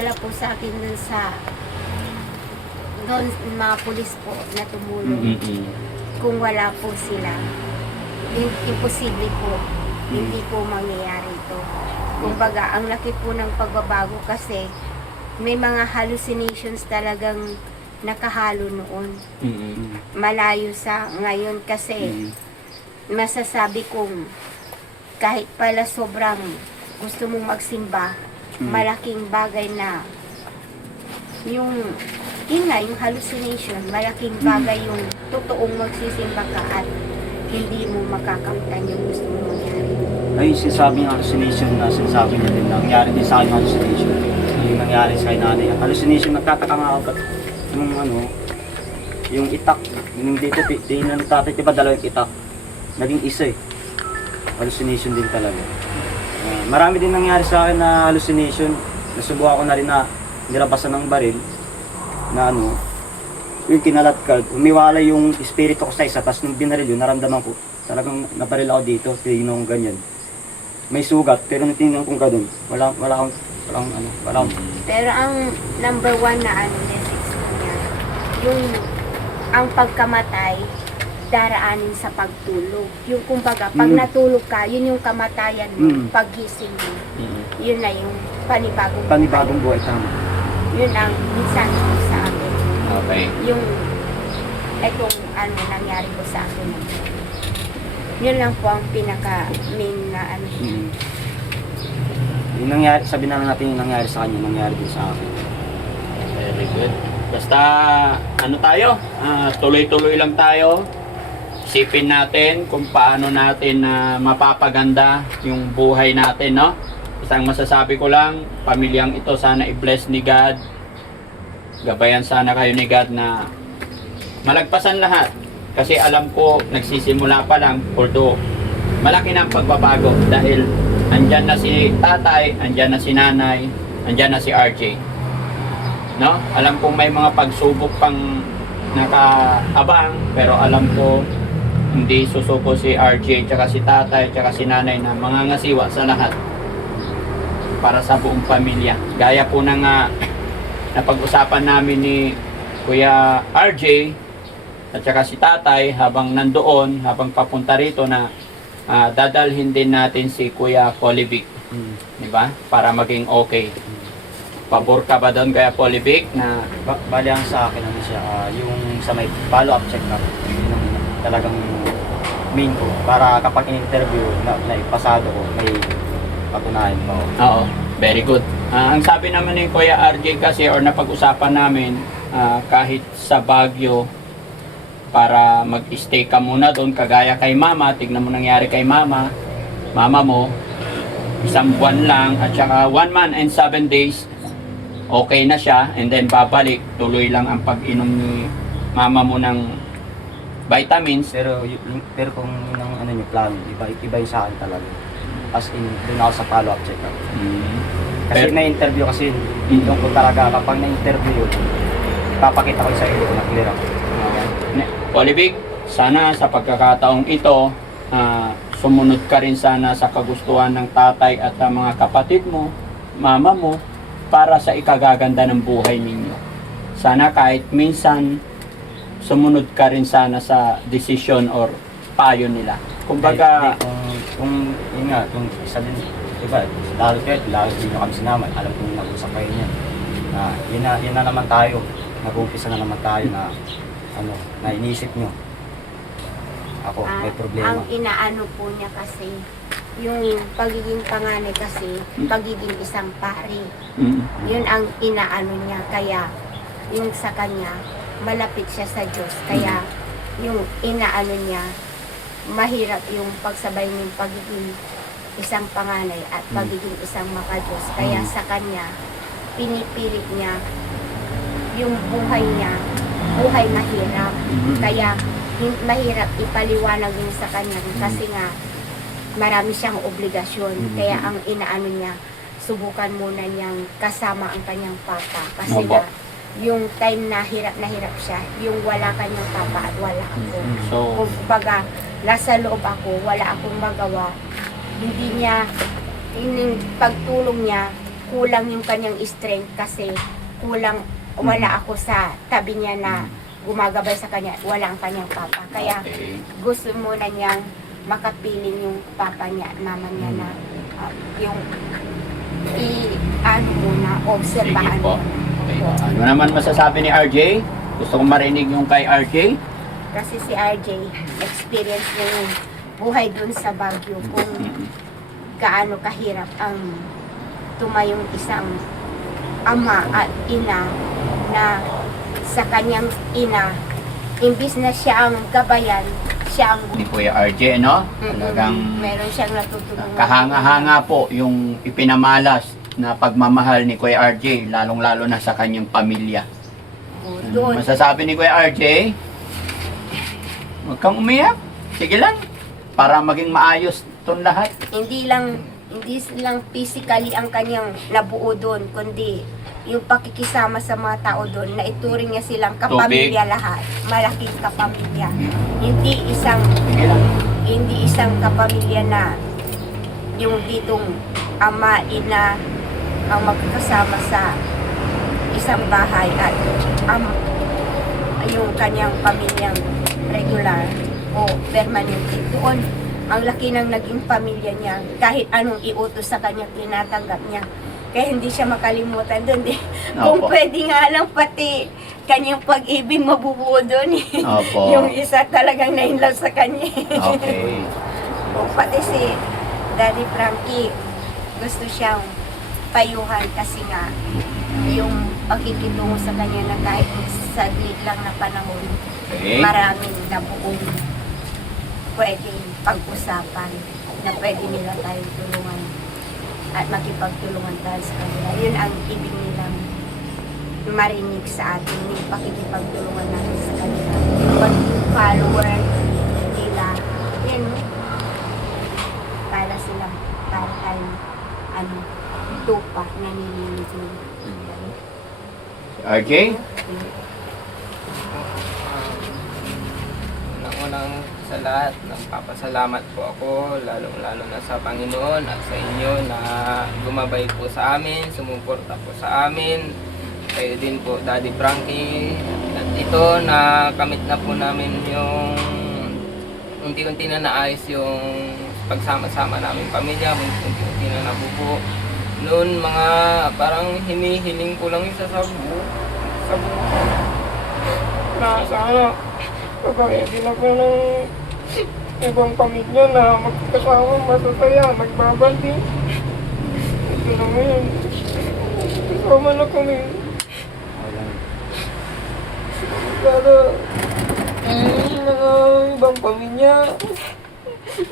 Wala po sa akin doon mga pulis po na tumulong. Kung wala po sila, imposible po, hindi po mangyayari ito. Kumbaga, ang laki po ng pagbabago kasi may mga hallucinations talagang nakahalo noon. Malayo sa ngayon kasi masasabi kong kahit pala sobrang gusto mong magsimba, malaking bagay na yung yung hallucination, malaking bagay yung totoong magsisimba ka at hindi mo makakamtan yung gusto mong mangyari. Ay, sinasabi ng hallucination na sinasabi niya din, nangyari din sa akin yung hallucination. Yung nangyari sa nanay. Hallucination, nagtataka nga ako yung yung itak, yung dito, di na tatay, diba dalawang itak? Naging isa eh. Hallucination din talaga. Marami din nangyari sa akin na hallucination. Nasubukan ko na rin na nilabasan ng baril na yung kinalat ka, umiwala yung espiritu ko sa isa, tapos nung binaril yun, naramdaman ko, talagang nabaril ako dito, tinignan ko ganyan. May sugat, pero nung tinignan kong ganun, wala akong. Pero ang number one na message niya, yung ang pagkamatay, daraanin sa pagtulog. Yung kumbaga, pag natulog ka, yun yung kamatayan mo, paggising mo. Yun na yung panibagong buhay, tama. Yun ang minsan sa akin. Okay. Yung etong nangyari ko sa akin. Yun lang po ang pinaka-main na Yung nangyari, sabi na natin yung nangyari sa kanya, nangyari din sa akin. Very good. Basta, tayo? Tuloy-tuloy lang tayo. Isipin natin kung paano natin mapapaganda yung buhay natin, no? Isang masasabi ko lang, pamilyang ito sana i-bless ni God. Gabayan sana kayo ni God na malagpasan lahat. Kasi alam ko, nagsisimula pa lang, although malaki na ang pagbabago dahil andyan na si tatay, andyan na si nanay, andyan na si RJ. No? Alam kong may mga pagsubok pang nakaabang, pero alam ko hindi susuko si RJ, tsaka si tatay, tsaka si nanay na mangangasiwa sa lahat para sa buong pamilya. Gaya po ng napag-usapan namin ni Kuya RJ at saka si tatay habang nandoon, habang papunta rito na dadalhin din natin si Kuya Polivic, di ba? Para maging okay. Pabor ka ba doon Kuya Polivic na Bali ang sa akin siya, yung sa may follow-up check-up, yun ang talagang main ko. Para kapag in-interview na ipasado ko, may patunayan pa ako. Oo, very good. Ang sabi naman ni Kuya RJ kasi or napag-usapan namin kahit sa Baguio para mag-stay ka muna doon kagaya kay mama, tignan mo nangyari kay mama mo, isang buwan lang at saka 1 month and 7 days okay na siya and then babalik, tuloy lang ang pag-inom ni mama mo ng vitamins. Pero kung yun yung plano, iba yung sa akin talaga. As in, doon ako sa follow-up check-up. Kasi na-interview kasi, doon ko talaga, kapag na-interview yun, papakita ko sa iyo na clear ako. Polivic, sana sa pagkakataong ito, sumunod ka rin sana sa kagustuhan ng tatay at mga kapatid mo, mama mo, para sa ikagaganda ng buhay ninyo. Sana kahit minsan, sumunod ka rin sana sa decision or payo nila. Kumbaga, kung isa din, diba, lalo din kami sinama, alam kong nag-usap kayo niya. Yun na naman tayo, nag-umpisa na naman tayo na na inisip nyo. Ako, may problema. Ang inaano po niya kasi, yung pagiging panganay kasi, pagiging isang pari. Yun ang inaano niya. Kaya, yung sa kanya, malapit siya sa Diyos. Kaya, yung inaano niya, mahirap yung pagsabay ng pagiging isang panganay at pagiging isang makadiyos. Kaya sa kanya, pinipilit niya yung buhay niya, buhay na hirap. Kaya mahirap ipaliwanag din sa kanya kasi nga marami siyang obligasyon. Kaya ang inaano niya, subukan muna niyang kasama ang kanyang papa. Kasi nga, yung time na hirap siya, yung wala kanyang papa at wala ako. So, kumbaga, nasa loob ako, wala akong magawa. Hindi niya, yung pagtulong niya, kulang yung kanyang strength kasi kulang, wala ako sa tabi niya na gumagabay sa kanya, wala ang kanyang papa. Kaya Okay. gusto muna niyang makapiling yung papa niya, mama niya na yung ano muna, Sige obserbahan po. muna. Okay. Opo. Ano naman masasabi ni RJ? Gusto kong marinig yung kay RJ. Kasi si RJ, experience niya yung buhay dun sa Baguio kung gaano kahirap ang tumayong isang ama at ina na sa kanyang ina, imbis na siya ang gabayan, siya ang Ni Kuya RJ, no? Talagang meron siyang natutulungan. kahanga-hanga po yung ipinamalas na pagmamahal ni Kuya RJ, lalong-lalo na sa kanyang pamilya. O, Ano doon. masasabi ni Kuya RJ? Huwag kang umiyak. Sige lang. Para maging maayos itong lahat. Hindi lang physically ang kanyang nabuo doon, kundi yung pakikisama sa mga tao doon na ituring niya silang kapamilya lahat. Malaking kapamilya. Hindi Sige lang. isang kapamilya na yung ditong ama, ina ang magkakasama sa isang bahay at yung kanyang pamilyang regular o permanente. Doon, ang laki ng naging pamilya niya. Kahit anong iutos sa kanya, tinatanggap niya. Kaya hindi siya makalimutan doon. Kung Opo. pwede nga lang pati kanyang pag-ibig mabubuo doon. Opo. Yung isa talagang na-inlove sa kanya. Okay. O pati si Daddy Frankie, gusto siyang payuhan kasi nga yung pakikitungo sa kanya na kahit saglit lang na panahon, Okay. maraming nabuong pwedeng pag-usapan na pwede nila tayong tulungan at makipagtulungan tayo sa kanila. Yun ang ibig nilang marinig sa atin, yung pakikipagtulungan natin sa kanila. Pag follower nila, yun, para silang, para tayong, tupa na nililipin. RJ? Unang sa lahat, nagpapasalamat po ako, lalong-lalo na sa Panginoon at sa inyo na gumabay po sa amin, sumuporta po sa amin. Kayo din po, Daddy Frankie. At ito, na kamit na po namin yung unti-unti na naayos yung pagsama-sama namin pamilya, unti-unti na nabubuo. Noon mga parang hinihiling ko lang isa sa buo. Na sana kagaya din ako ng ibang pamilya na magkasama, masasaya, nagbabandi. Ito na ngayon. Kasama na kami. Sana yung mga ibang pamilya,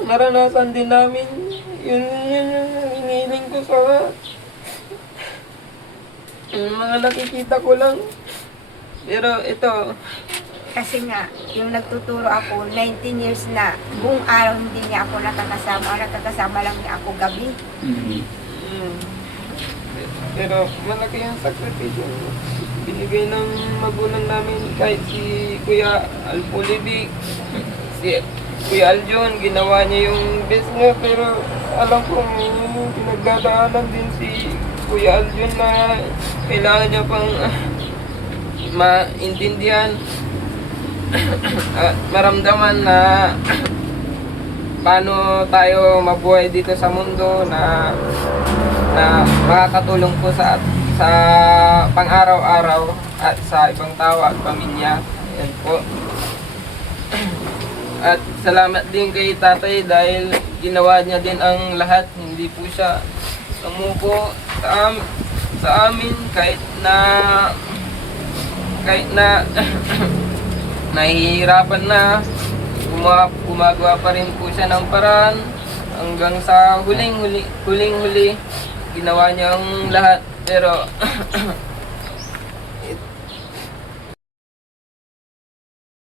naranasan din namin. Yun yung hinihiling ko sa yung mga nakikita ko lang. Pero ito, Kasi nga, yung nagtuturo ako, 19 years na, buong araw hindi niya ako nakakasama. Nakakasama lang niya ako gabi. pero malaki ang sakripisyo binigay ng magulang namin, kahit si Kuya Alpolidi, si Kuya Aljon, ginawa niya yung best niya, pero alam ko may pinagdadaanan din si Kuya Aljon na kailangan niya pang maintindihan at maramdaman na paano tayo mabuhay dito sa mundo na makakatulong po sa pang-araw-araw at sa ibang tao at pamilya. Yan po. At salamat din kay tatay dahil ginawa niya din ang lahat. Hindi po siya sumuko sa amin kahit na nahihirapan na, gumagawa pa rin po siya ng paraan hanggang sa huling-huli ginawa niya ang lahat. Pero